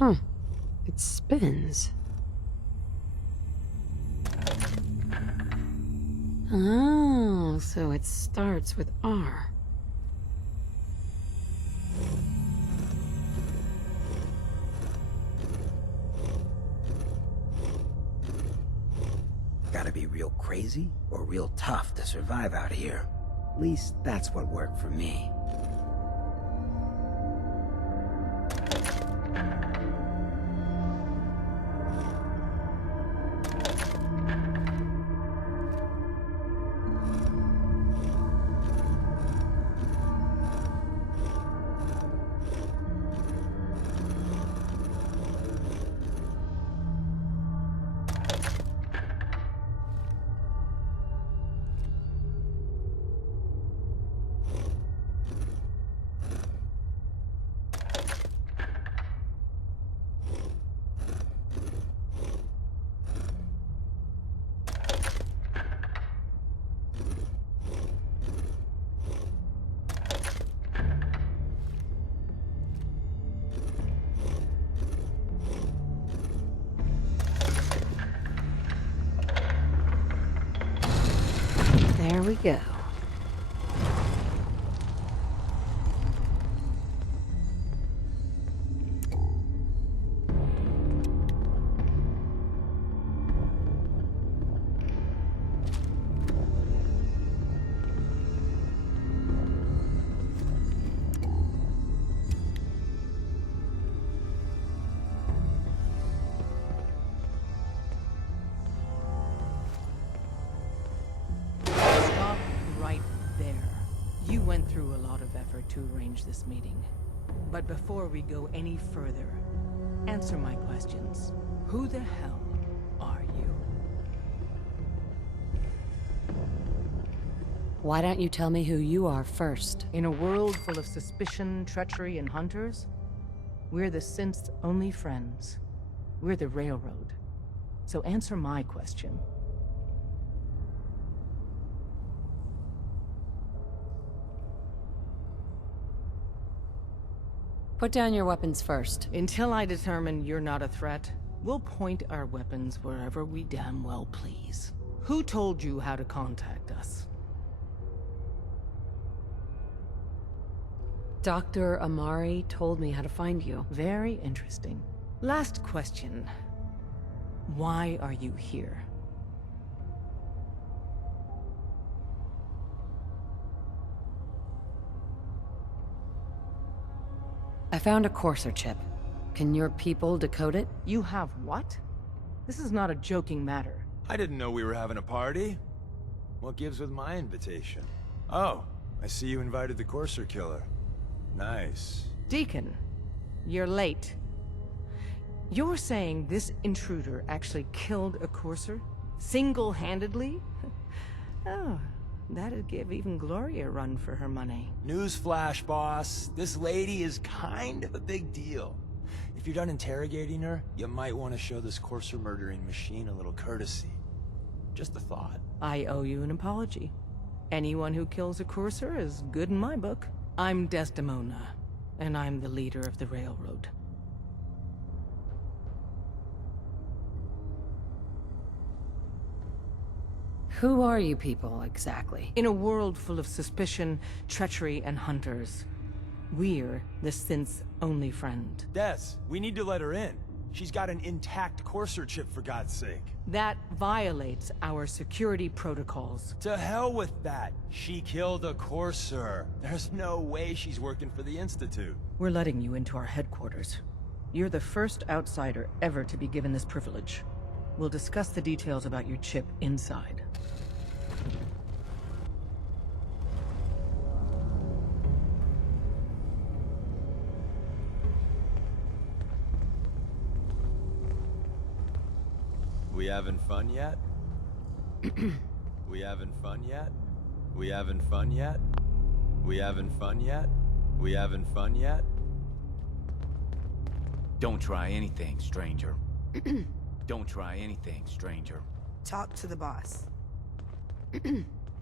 Huh. It spins. Oh, so it starts with R. Gotta be real crazy or real tough to survive out here. At least that's what worked for me. There we go. Stop right there. You went through a lot of effort to arrange this meeting. But before we go any further, answer my questions. Who the hell are you? Why don't you tell me who you are first? In a world full of suspicion, treachery, and hunters, we're the synth's only friends. We're the Railroad. So answer my question. Put down your weapons first. Until I determine you're not a threat, we'll point our weapons wherever we damn well please. Who told you how to contact us? Dr. Amari told me how to find you. Very interesting. Last question. Why are you here? I found a Courser chip. Can your people decode it? You have what? This is not a joking matter. I didn't know we were having a party. What gives with my invitation? Oh, I see you invited the Courser killer. Nice. Deacon, you're late. You're saying this intruder actually killed a Courser? Single-handedly? Oh, that'd give even Gloria a run for her money. Newsflash, boss. This lady is kind of a big deal. If you're done interrogating her, you might want to show this Courser murdering machine a little courtesy. Just a thought. I owe you an apology. Anyone who kills a Courser is good in my book. I'm Desdemona, and I'm the leader of the Railroad. Who are you people, exactly? In a world full of suspicion, treachery, and hunters, we're the synth's only friend. Des, we need to let her in. She's got an intact Courser chip, for God's sake. That violates our security protocols. To hell with that. She killed a Courser. There's no way she's working for the Institute. We're letting you into our headquarters. You're the first outsider ever to be given this privilege. We'll discuss the details about your chip inside. We having fun yet? We having fun yet? We having fun yet? We having fun yet? We having fun yet? Don't try anything, stranger. Don't try anything, stranger. Talk to the boss.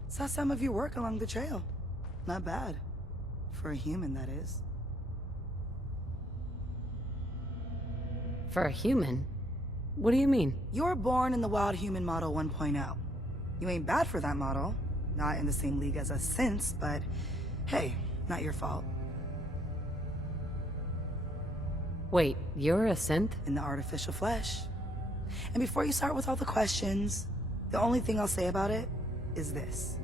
Saw some of your work along the trail. Not bad. For a human, that is. For a human? What do you mean? You were born in the Wild Human Model 1.0. You ain't bad for that model. Not in the same league as us since, but hey, not your fault. Wait, you're a synth? In the artificial flesh. And before you start with all the questions, the only thing I'll say about it is this.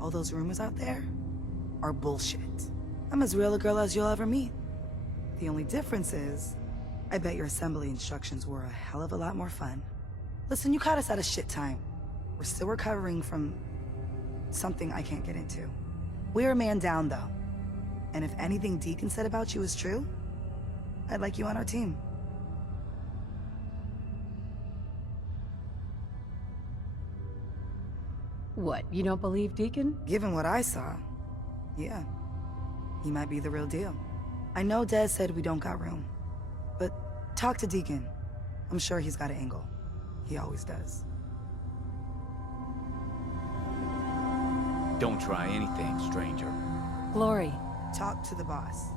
All those rumors out there are bullshit. I'm as real a girl as you'll ever meet. The only difference is, I bet your assembly instructions were a hell of a lot more fun. Listen, you caught us at a shit time. We're still recovering from something I can't get into. We're a man down, though. And if anything Deacon said about you is true, I'd like you on our team. What, you don't believe Deacon? Given what I saw, yeah. He might be the real deal. I know Dez said we don't got room, but talk to Deacon. I'm sure he's got an angle. He always does. Don't try anything, stranger. Glory. Talk to the boss.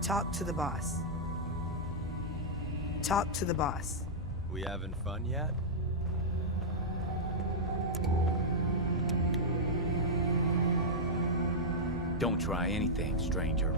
Talk to the boss. Talk to the boss. We having fun yet? Don't try anything, stranger.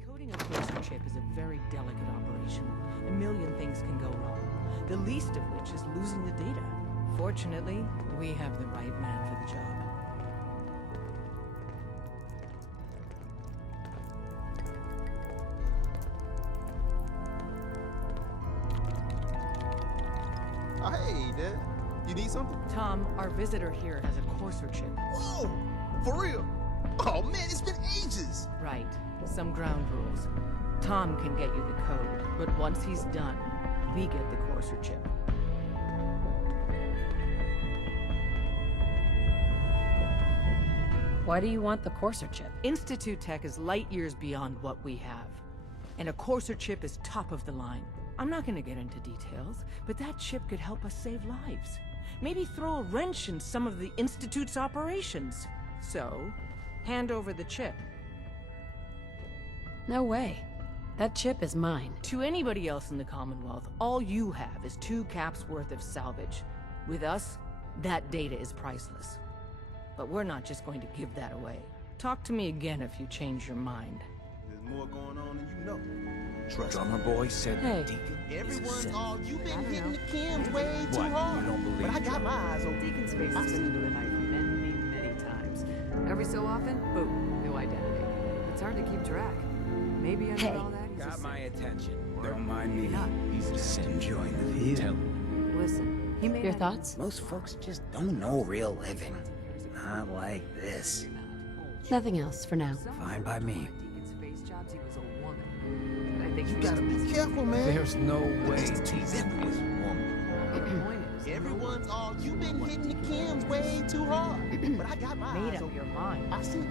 Decoding a Corsair chip is a very delicate operation. A million things can go wrong, the least of which is losing the data. Fortunately, we have the right man for the job. Hey, Dad. You need something? Tom, our visitor here has a Corsair chip. Whoa! For real? Oh, man, it's been ages! Right. Some ground rules. Tom can get you the code, but once he's done, we get the Corsair chip. Why do you want the Corsair chip? Institute Tech is light years beyond what we have. And a Corsair chip is top of the line. I'm not gonna get into details, but that chip could help us save lives. Maybe throw a wrench in some of the Institute's operations. So, hand over the chip. No way. That chip is mine. To anybody else in the Commonwealth, all you have is 2 caps worth of salvage. With us, that data is priceless. But we're not just going to give that away. Talk to me again if you change your mind. There's more going on than you know. Trust Drummer boy said Hey. Deacon is a Everyone's synth. all you've been hitting the Kims way too What, hard. you don't believe but I got Drummer? my eyes open. Deacon's face has been under the knife many times. Every so often, boom, new identity. It's hard to keep track. Maybe under Hey. all that, he's Got a my synth. attention. Don't mind me. Not. He's a synth. Enjoying the view. Tell him. Listen, he may Your not thoughts? Most folks just don't know real living. Not like this. Nothing else for now. Fine by me. Deacon's face jobs, he was a woman. And I think You he gotta was be careful, man. There's no way Institute Deacon Tech is a woman. The point is, Everyone's all you've been hitting the Kims way too hard. but I got my Made eyes up open. your mind. I see.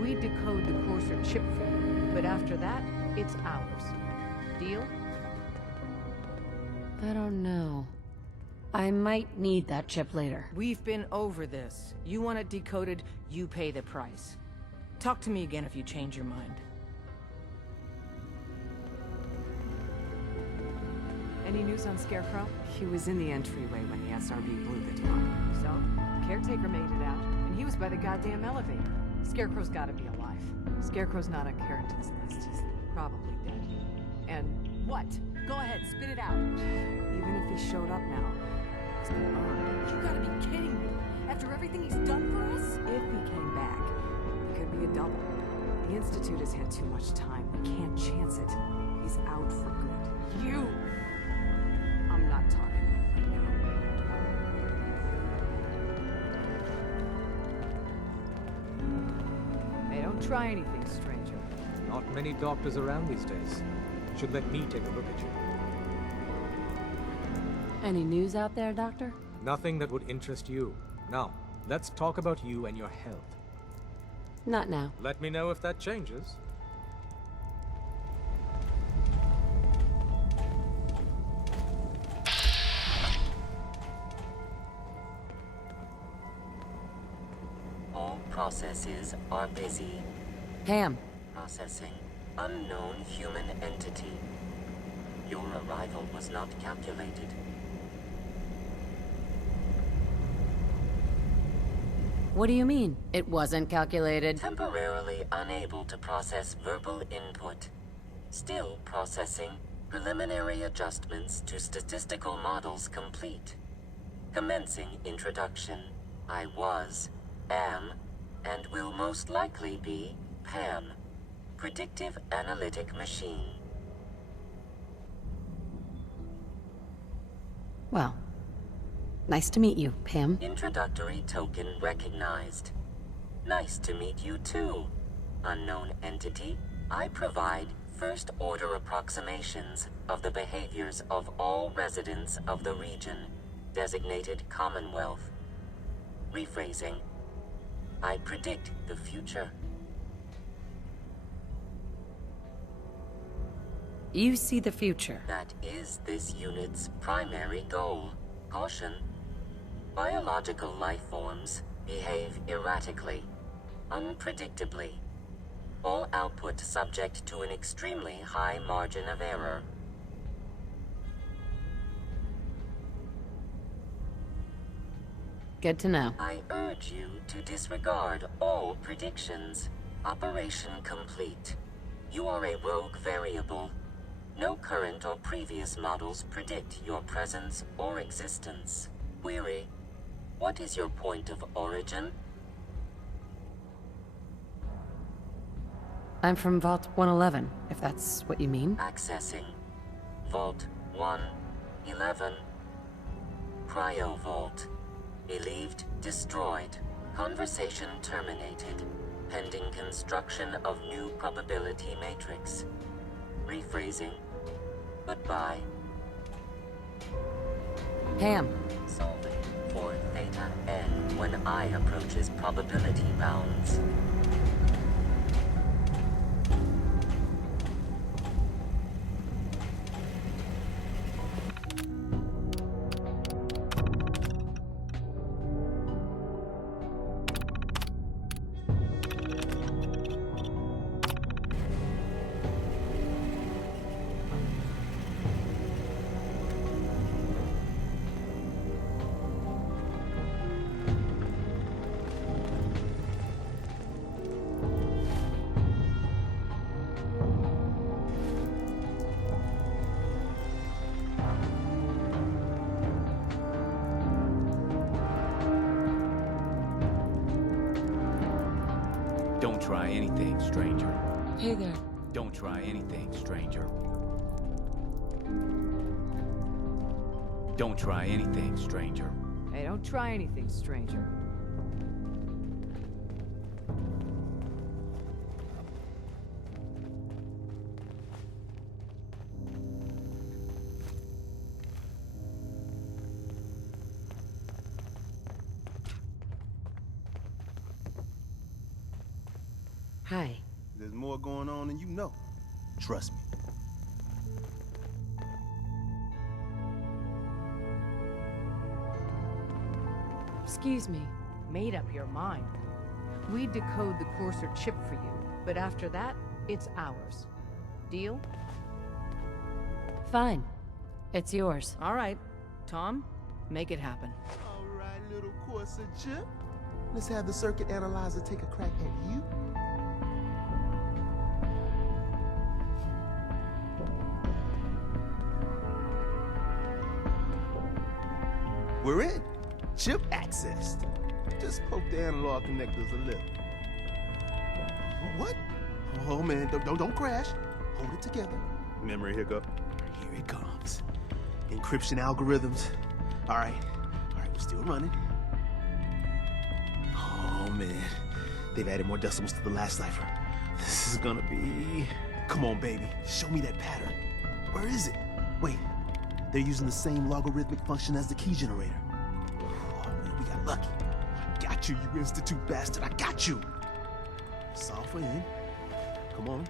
We decode the Corsair chip for you, but after that, it's ours. Deal? I don't know. I might need that chip later. We've been over this. You want it decoded, you pay the price. Talk to me again if you change your mind. any news on Scarecrow? He was in the entryway when the SRB blew the top. So, caretaker made it out, and he was by the goddamn elevator. Scarecrow's gotta be alive. Scarecrow's not on Carrington's list. He's probably dead. And what? Go ahead, spit it out. Even if he showed up now, he's been burned. You gotta be kidding me. After everything he's done for us? If he came back, it could be a double. The Institute has had too much time. We can't chance it. He's out for good. You! I'm not talking to you right now. Hey, don't try anything, stranger. Not many doctors around these days. Should let me take a look at you. Any news out there, Doctor? Nothing that would interest you. Now, let's talk about you and your health. Not now. Let me know if that changes. All processes are busy. Pam, Processing. Unknown human entity. Your arrival was not calculated. what do you mean? It wasn't calculated. Temporarily unable to process verbal input. Still processing. Preliminary adjustments to statistical models complete. Commencing introduction. I was, am, and will most likely be Pam. Predictive analytic machine. Well, nice to meet you, Pam. Introductory token recognized. Nice to meet you too, unknown entity. I provide first-order approximations of the behaviors of all residents of the region, designated Commonwealth. Rephrasing. I predict the future. You see the future. That is this unit's primary goal. Caution. Biological life forms behave erratically, unpredictably. All output subject to an extremely high margin of error. Good to know. I urge you to disregard all predictions. Operation complete. You are a rogue variable. No current or previous models predict your presence or existence. Query. What is your point of origin? I'm from Vault 111, if that's what you mean. Accessing. Vault 111. Cryo Vault. Believed destroyed. Conversation terminated. Pending construction of new probability matrix. Rephrasing. Goodbye. Pam, Solving for Theta N when I approaches probability bounds. Don't try anything, stranger. hey there. Don't try anything, stranger. Don't try anything, stranger. Hey, don't try anything, stranger. Hi. There's more going on than you know. Trust me. Excuse me. Made up your mind. We decode the Courser chip for you, but after that, it's ours. Deal? Fine. It's yours. All right. Tom, make it happen. All right, little Courser chip. Let's have the circuit analyzer take a crack at you. We're in. Chip accessed. Just poke the analog connectors a little. What? Oh man, don't crash. Hold it together. Memory hiccup. Here it comes. Encryption algorithms. All right, we're still running. Oh man, they've added more decimals to the last cipher. This is gonna be... Come on, baby, show me that pattern. Where is it? Wait, they're using the same logarithmic function as the key generator. lucky. I got you, you Institute bastard. I got you. Software in. Come on.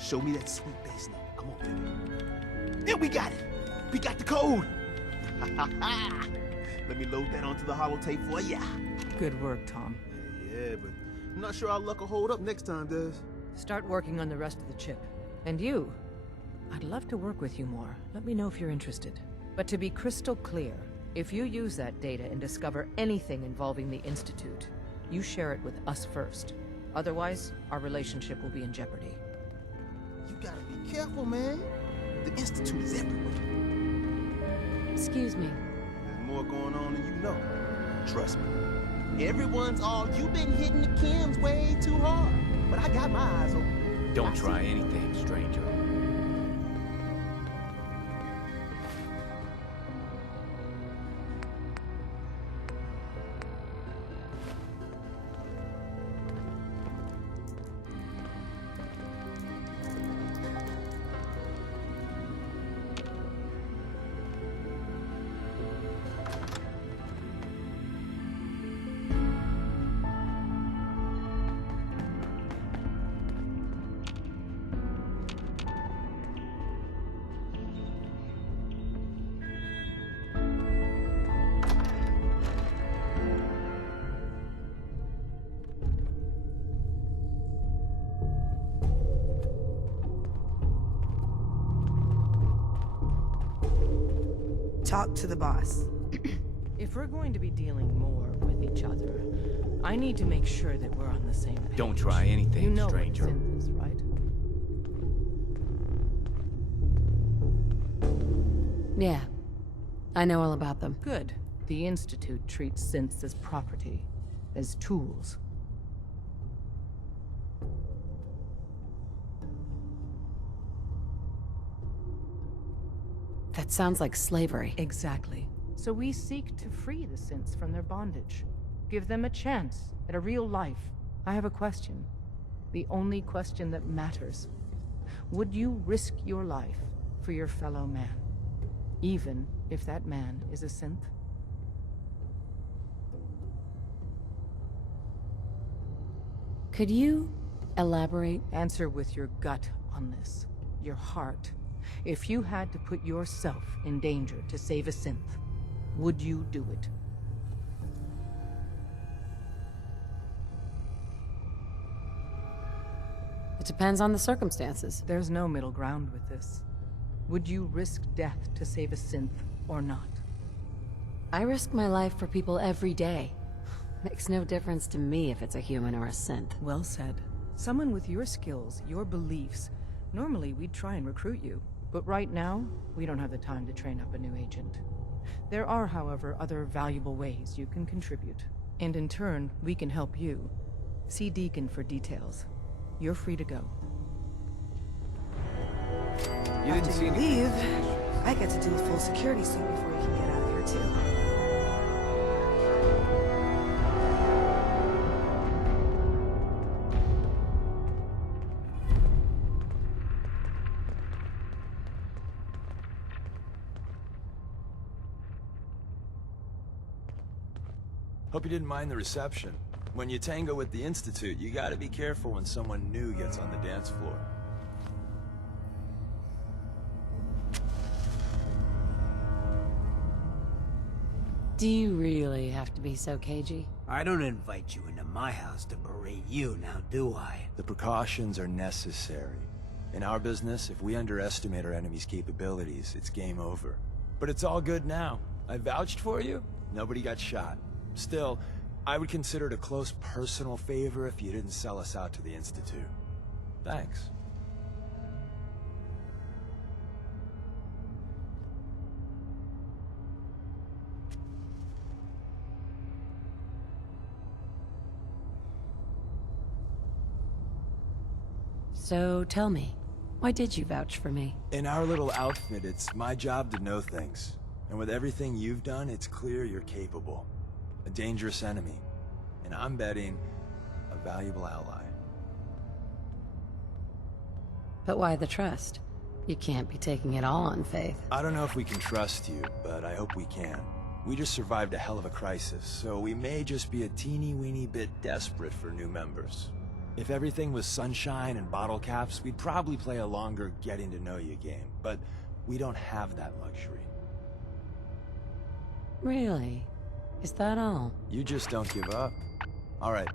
Show me that sweet bass note. Come on, baby. And we got it. We got the code. Let me load that onto the holotape for ya. Good work, Tom. Yeah, but I'm not sure our luck will hold up next time, Des. Start working on the rest of the chip. And you, I'd love to work with you more. Let me know if you're interested. But to be crystal clear, if you use that data and discover anything involving the Institute, you share it with us first. Otherwise, our relationship will be in jeopardy. You gotta be careful, man. The Institute is everywhere. Excuse me. There's more going on than you know. Trust me. Everyone's all, you've been hitting the chems way too hard. But I got my eyes open. Don't try anything, stranger. Talk to the boss. If we're going to be dealing more with each other, I need to make sure that we're on the same page. Don't try anything, you know stranger. What's in this, right? Yeah. I know all about them. Good. The Institute treats synths as property, as tools. That sounds like slavery. Exactly. So we seek to free the synths from their bondage. Give them a chance at a real life. I have a question. The only question that matters. Would you risk your life for your fellow man? Even if that man is a synth? Could you elaborate? Answer with your gut on this. Your heart. If you had to put yourself in danger to save a synth, would you do it? It depends on the circumstances. There's no middle ground with this. Would you risk death to save a synth or not? I risk my life for people every day. Makes no difference to me if it's a human or a synth. Well said. Someone with your skills, your beliefs. Normally, we'd try and recruit you. But right now, we don't have the time to train up a new agent. There are, however, other valuable ways you can contribute. And in turn, we can help you. See Deacon for details. You're free to go. You didn't see any... Leave. I get to do a full security suit before you can get out of here, too. Hope you didn't mind the reception. When you tango with the Institute, you gotta be careful when someone new gets on the dance floor. Do you really have to be so cagey? I don't invite you into my house to berate you, now do I? The precautions are necessary. In our business, if we underestimate our enemy's capabilities, it's game over. But it's all good now. I vouched for you. Nobody got shot. Still, I would consider it a close personal favor if you didn't sell us out to the Institute. Thanks. So tell me, why did you vouch for me? In our little outfit, it's my job to know things. And with everything you've done, it's clear you're capable. A dangerous enemy. And I'm betting, a valuable ally. But why the trust? You can't be taking it all on faith. I don't know if we can trust you, but I hope we can. We just survived a hell of a crisis, so we may just be a teeny-weeny bit desperate for new members. If everything was sunshine and bottle caps, we'd probably play a longer getting-to-know-you game, but we don't have that luxury. Really? Is that all? You just don't give up. All right,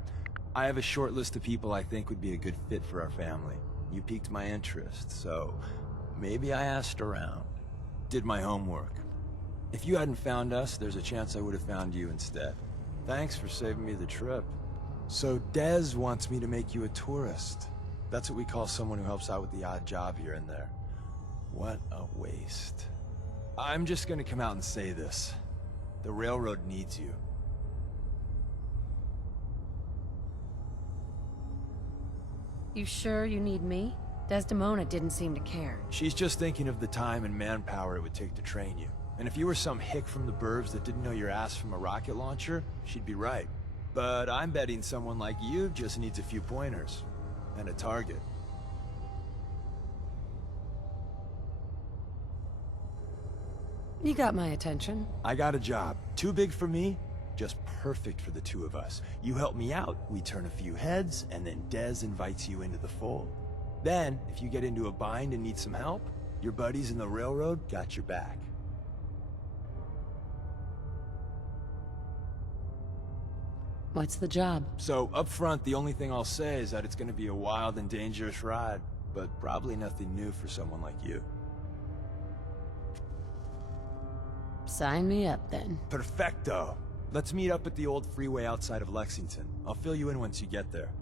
I have a short list of people I think would be a good fit for our family. You piqued my interest, so maybe I asked around. Did my homework. If you hadn't found us, there's a chance I would have found you instead. Thanks for saving me the trip. So Dez wants me to make you a tourist. That's what we call someone who helps out with the odd job here and there. What a waste. I'm just gonna come out and say this. The railroad needs you. You sure you need me? Desdemona didn't seem to care. She's just thinking of the time and manpower it would take to train you. And if you were some hick from the burbs that didn't know your ass from a rocket launcher, she'd be right. But I'm betting someone like you just needs a few pointers. And a target. You got my attention. I got a job. Too big for me, just perfect for the two of us. You help me out, we turn a few heads, and then Dez invites you into the fold. Then, if you get into a bind and need some help, your buddies in the railroad got your back. What's the job? So, up front, the only thing I'll say is that it's gonna be a wild and dangerous ride, but probably nothing new for someone like you. Sign me up, then. Perfecto! Let's meet up at the old freeway outside of Lexington. I'll fill you in once you get there.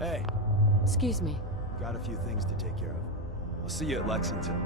Hey, Excuse me. got a few things to take care of. I'll see you at Lexington.